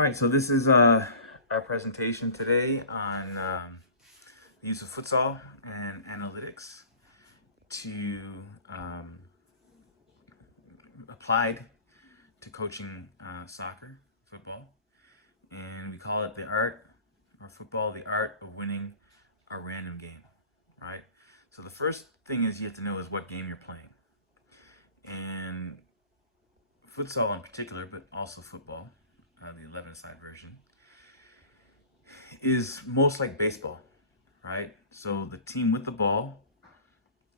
All right, so this is our presentation today on the use of futsal and analytics to um, applied to coaching soccer, football, and we call it the art, or football, the art of winning a random game, right? So the first thing is you have to know is what game you're playing, and futsal in particular, but also football, the 11-a-side version, is most like baseball, right? So the team with the ball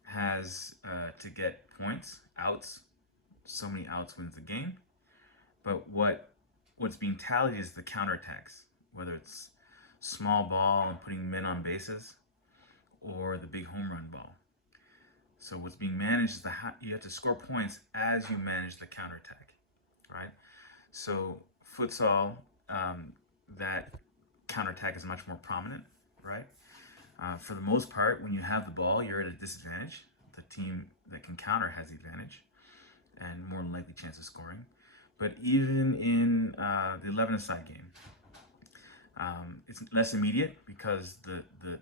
has to get points, outs. So many outs wins the game. But what's being tallied is the counterattacks, whether it's small ball and putting men on bases, or the big home run ball. So what's being managed is you have to score points as you manage the counterattack, right? So futsal, that counterattack is much more prominent, right? For the most part, when you have the ball, you're at a disadvantage. The team that can counter has the advantage and more likely chance of scoring. But even in the 11-a-side game, it's less immediate because the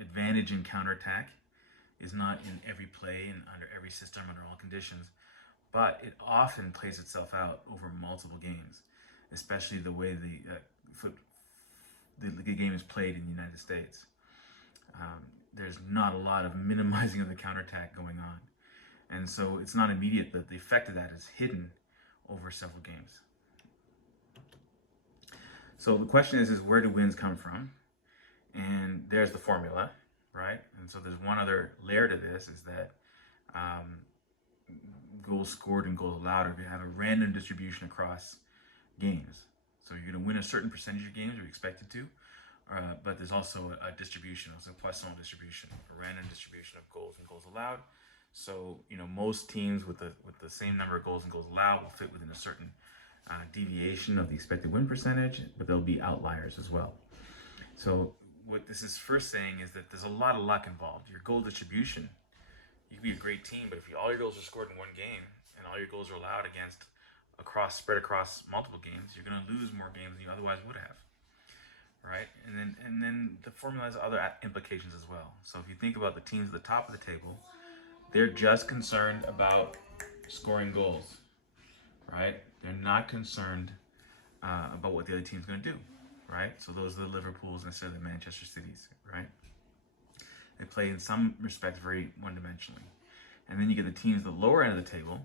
advantage in counterattack is not in every play and under every system, under all conditions, but it often plays itself out over multiple games, especially the way the game is played in the United States. There's not a lot of minimizing of the counterattack going on. And so it's not immediate, that the effect of that is hidden over several games. So the question is where do wins come from? And there's the formula, right? And so there's one other layer to this, is that goals scored and goals allowed, or if you have a random distribution across games. So you're going to win a certain percentage of games, you're expected to, but there's also a distribution, also a Poisson distribution, a random distribution of goals and goals allowed. So most teams with the same number of goals and goals allowed will fit within a certain deviation of the expected win percentage, but there'll be outliers as well. So what this is first saying is that there's a lot of luck involved. Your goal distribution, you can be a great team, but if all your goals are scored in one game and all your goals are allowed spread across multiple games, you're going to lose more games than you otherwise would have, right? And then the formula has other implications as well. So if you think about the teams at the top of the table, they're just concerned about scoring goals, right? They're not concerned about what the other team's going to do, right? So those are the Liverpools, necessarily the Manchester Cities, right? They play in some respects very one-dimensionally. And then you get the teams at the lower end of the table,